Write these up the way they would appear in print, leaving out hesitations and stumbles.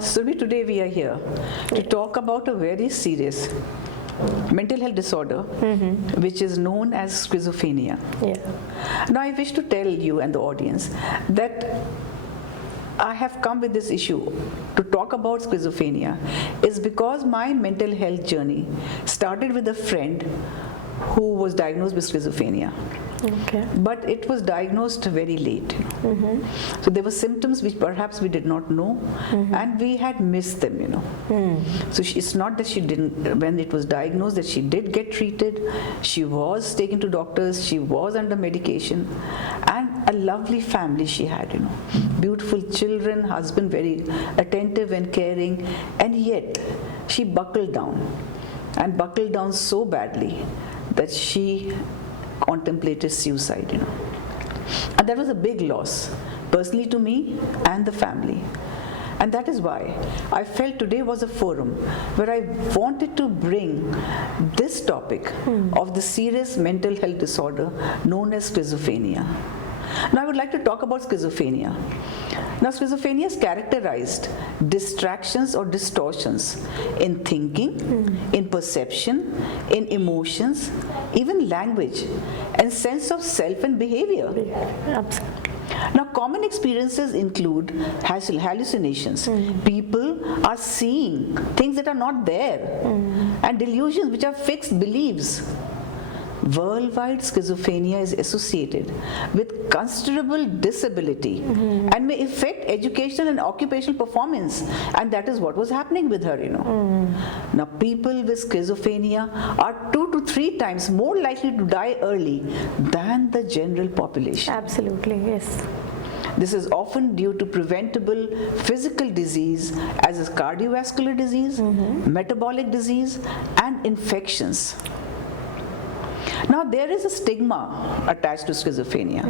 So today we are here to talk about a very serious mental health disorder which is known as schizophrenia. Now I wish to tell you and the audience that I have come with this issue to talk about schizophrenia is because my mental health journey started with a friend who was diagnosed with schizophrenia. But it was diagnosed very late. So there were symptoms which perhaps we did not know, and we had missed them, So it's not that she didn't, when it was diagnosed, that she did get treated. She was taken to doctors, she was under medication, and a lovely family she had, Beautiful children, husband very attentive and caring, and yet she buckled down, and buckled down so badly that she contemplated suicide, And that was a big loss, personally to me and the family. And that is why I felt today was a forum where I wanted to bring this topic of the serious mental health disorder known as schizophrenia. Now I would like to talk about schizophrenia. Now schizophrenia is characterized distractions or distortions in thinking, in perception, in emotions, even language, and sense of self and behavior. Absolutely. Now common experiences include hallucinations. People are seeing things that are not there, and delusions which are fixed beliefs. Worldwide, schizophrenia is associated with considerable disability and may affect educational and occupational performance, and that is what was happening with her, Now people with schizophrenia are 2 to 3 times more likely to die early than the general population. Absolutely, yes. This is often due to preventable physical disease as is cardiovascular disease, metabolic disease, and infections. Now there is a stigma attached to schizophrenia.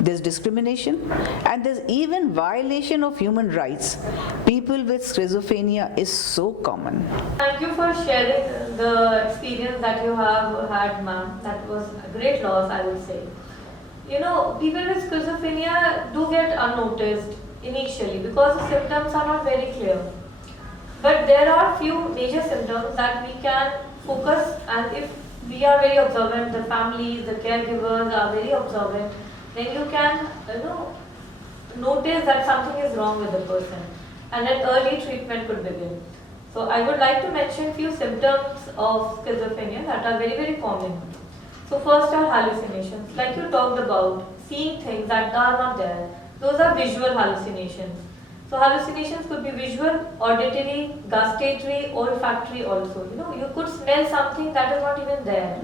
There's discrimination and there's even violation of human rights. People with schizophrenia is so common. Thank you for sharing the experience that you have had, ma'am. That was a great loss, I would say. People with schizophrenia do get unnoticed initially because the symptoms are not very clear. But there are few major symptoms that we can focus, and if we are very observant, the families, the caregivers are very observant, then you can notice that something is wrong with the person, and an early treatment could begin. So I would like to mention few symptoms of schizophrenia that are very, very common. So first are hallucinations, like you talked about, seeing things that are not there. Those are visual hallucinations. So hallucinations could be visual, auditory, gustatory, olfactory also. You could smell something that is not even there.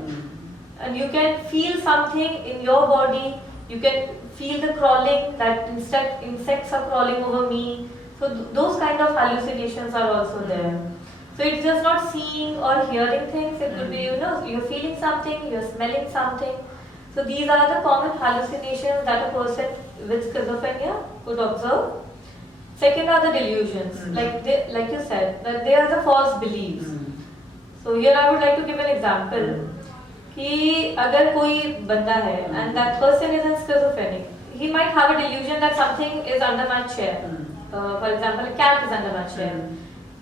And you can feel something in your body. You can feel the crawling, that insects are crawling over me. So those kind of hallucinations are also there. So it's just not seeing or hearing things. It could be, you're feeling something, you're smelling something. So these are the common hallucinations that a person with schizophrenia could observe. Second are the delusions, like you said, that they are the false beliefs. So here I would like to give an example. कि अगर कोई बंदा है and that person is a schizophrenic, he might have a delusion that something is under my chair. For example, a cat is under my chair.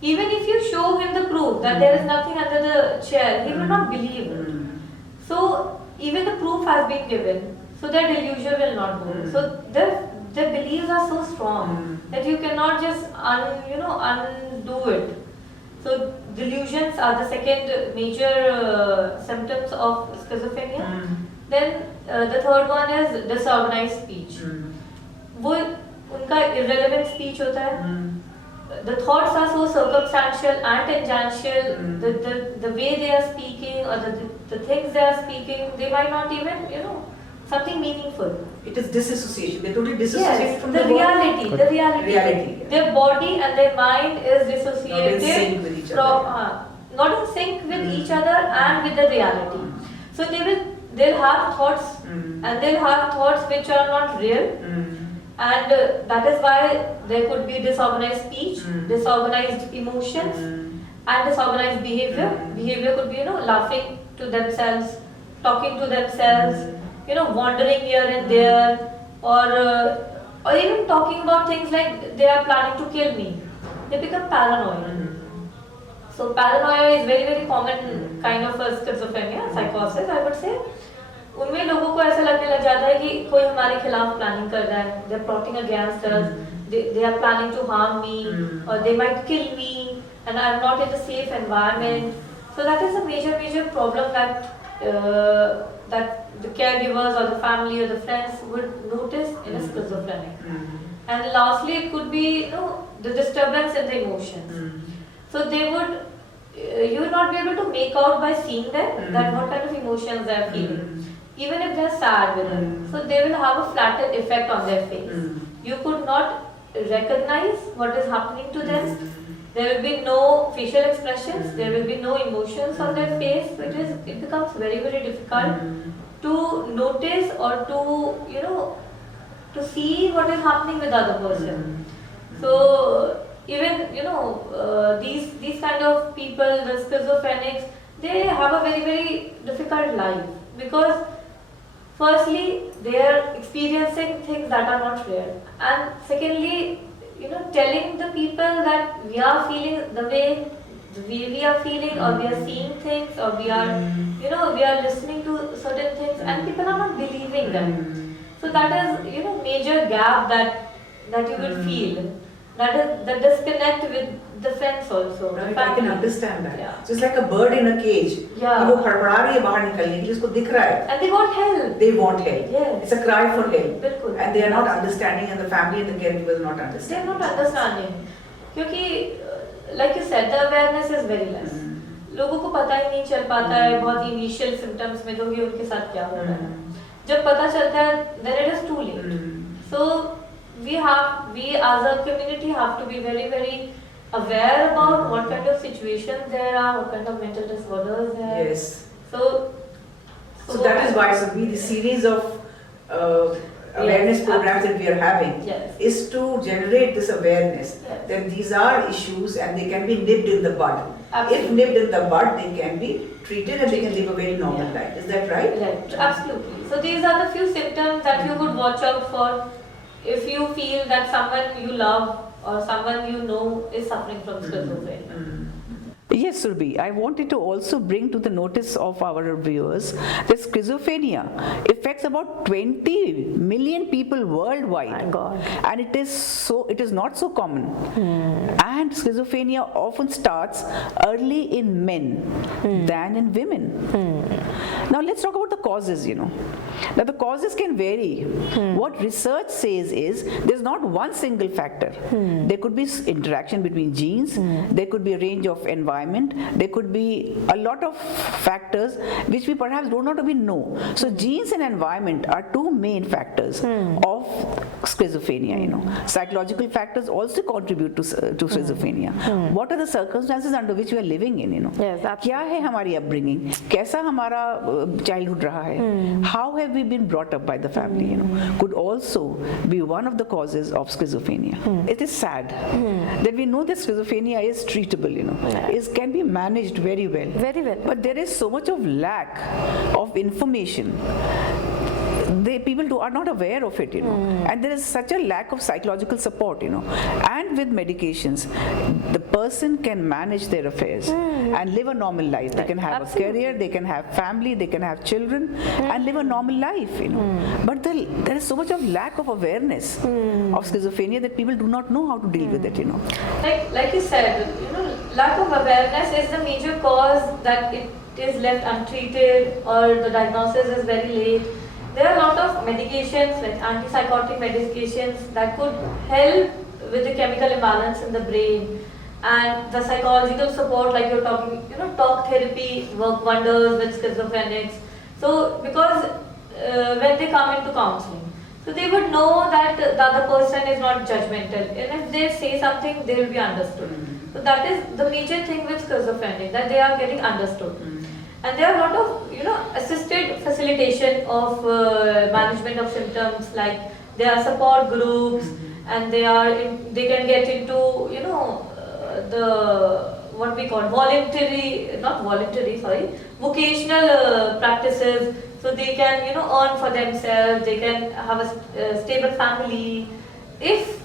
Even if you show him the proof that there is nothing under the chair, he will not believe it. So even the proof has been given, so their delusion will not go. So their beliefs are so strong that you cannot just undo it. So delusions are the second major symptoms of schizophrenia. Then the third one is disorganized speech. वो उनका irrelevant speech होता है. The thoughts are so circumstantial and tangential. The way they are speaking or the things they are speaking, they might not even something meaningful. It is disassociation. They totally dissociate from the reality. The reality. Their body and their mind is dissociated. Not in sync with each other. Not in sync with each other and with the reality. So they'll have thoughts and they'll have thoughts which are not real. And that is why there could be disorganized speech, disorganized emotions, and disorganized behavior. Behavior could be laughing to themselves, talking to themselves, wandering here and there, or even talking about things like they are planning to kill me. they become paranoid. So paranoia is very very common kind of a schizophrenia, psychosis I would say. उनमें लोगों को ऐसा लगने लग जाता है कि कोई हमारे खिलाफ प्लानिंग कर रहा है, they are plotting against us, they are planning to harm me, or they might kill me, and I am not in a safe environment. So that is a major problem that the caregivers or the family or the friends would notice in a schizophrenic. And lastly, it could be the disturbance in the emotions. So they would, you will not be able to make out by seeing them that what kind of emotions they are feeling. Even if they are sad with them, so they will have a flattened effect on their face. You could not recognize what is happening to them. There will be no facial expressions, there will be no emotions on their face, it becomes very difficult to notice or to see what is happening with the other person. So even these kind of people, the schizophrenics, they have a very difficult life, because firstly they are experiencing things that are not real, and secondly, telling the people that we are feeling the way we are feeling, or we are seeing things, or we are we are listening to certain things, and people are not believing them. So that is major gap that you will feel. That is the disconnect with the friends also. Right, I can understand that. Yeah. So it's like a bird in a cage. Yeah. वो फड़फड़ा रही है बाहर निकलने के लिए, उसको दिख रहा है. And they want help. They want help. Yes. It's a cry for help. बिल्कुल. And they are not understanding, and the family and the caregivers are not They are understanding. not understanding. क्योंकि like you said, the awareness is very less. लोगों को पता ही नहीं चल पाता है बहुत initial symptoms में तो कि उनके साथ क्या हो रहा है. जब पता चलता है, then it is too late. So we as a community have to be very aware about what kind of situations there are, what kind of mental disorders there are. Yes. So that is why the series of awareness programs that we are having is to generate this awareness that these are issues and they can be nipped in the bud. Absolutely. If nipped in the bud, they can be treated and they can live a very normal life. Is that right? Right, absolutely. So these are the few symptoms that you could watch out for if you feel that someone you love or someone you know is suffering from schizophrenia. Yes, Surbhi, I wanted to also bring to the notice of our viewers that schizophrenia affects about 20 million people worldwide. My God. And it is not so common. And schizophrenia often starts early in men than in women. Now let's talk about the causes, Now the causes can vary. What research says is there's not one single factor. There could be interaction between genes, there could be a range of environment, there could be a lot of factors which we perhaps do not even know. So genes and environment are two main factors of schizophrenia. Psychological factors also contribute to schizophrenia. What are the circumstances under which we are living in? Yes, absolutely. क्या है हमारी upbringing? कैसा हमारा childhood रहा है? How have we been brought up by the family? Could also be one of the causes of schizophrenia. It is sad that we know that schizophrenia is treatable. It can be managed very well. Very well. But there is so much of lack of information. People are not aware of it, and there is such a lack of psychological support, and with medications, the person can manage their affairs and live a normal life. They can have a career, they can have family, they can have children, and live a normal life, But there is so much of lack of awareness of schizophrenia that people do not know how to deal with it, Like you said, lack of awareness is the major cause that it is left untreated or the diagnosis is very late. There are a lot of medications like antipsychotic medications that could help with the chemical imbalance in the brain, and the psychological support like you're talking, talk therapy work wonders with schizophrenics. So because when they come into counseling, so they would know that the other person is not judgmental, and if they say something, they will be understood. So that is the major thing with schizophrenic, that they are getting understood. And there are a lot of, assisted facilitation of management of symptoms, like there are support groups, and they can get into, the what we call vocational practices, so they can, earn for themselves, they can have a stable family if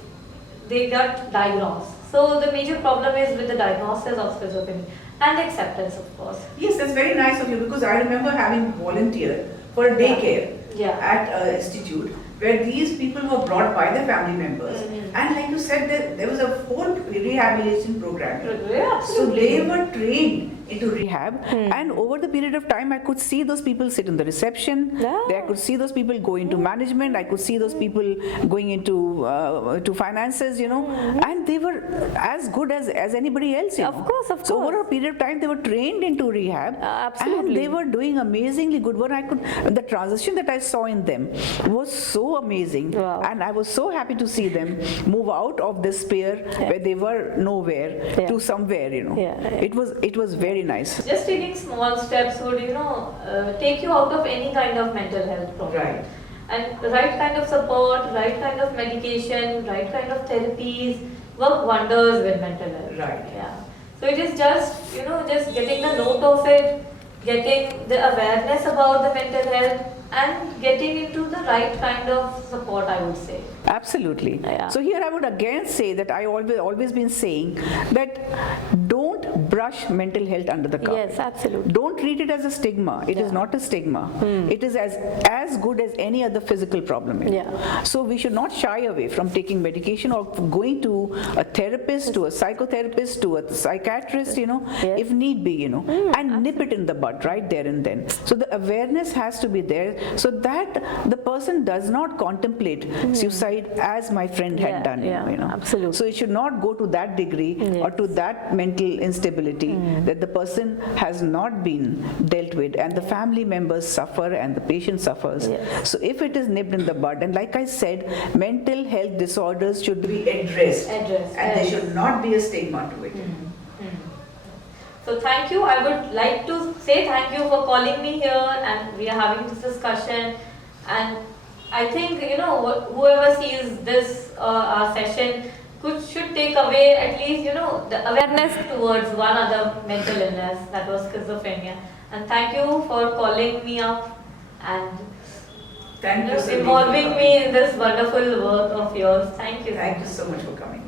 they got diagnosed. So the major problem is with the diagnosis of schizophrenia and acceptance, of course. Yes, that's very nice of you, because I remember having volunteered for a daycare at an institute where these people were brought by their family members, and like you said, there was a whole rehabilitation program. So they were trained into rehab, and over the period of time I could see those people sit in the reception, I could see those people go into management, I could see those people going into to finances, and they were as good as anybody else. Of course. So over a period of time they were trained into rehab, absolutely. and they were doing amazingly good work. The transition that I saw in them was so amazing, and I was so happy to see them move out of this sphere where they were nowhere to somewhere. It was very nice. Just taking small steps would, take you out of any kind of mental health problem. Right. And the right kind of support, right kind of medication, right kind of therapies work wonders with mental health. Right. Yeah. So it is just, just getting the note of it, getting the awareness about the mental health, and getting into the right kind of support, I would say. Absolutely. So here I would again say that I always been saying that don't brush mental health under the carpet. Yes, absolutely. Don't treat it as a stigma. It is not a stigma. It is as good as any other physical problem. So we should not shy away from taking medication or going to a therapist, to a psychotherapist, to a psychiatrist, if need be, and nip it in the bud right there and then. So the awareness has to be there so that the person does not contemplate suicide as my friend had done. Absolutely. So it should not go to that degree or to that mental instability that the person has not been dealt with, and the family members suffer and the patient suffers. So if it is nipped in the bud, and like I said, mental health disorders should be addressed. And there should not be a stigma to it. So thank you. I would like to say thank you for calling me here, and we are having this discussion. And I think, whoever sees this our session should take away at least, the awareness towards one other mental illness, that was schizophrenia. And thank you for calling me up and Thank you so much involving me in this wonderful work of yours. Thank you. Thank you so much for coming.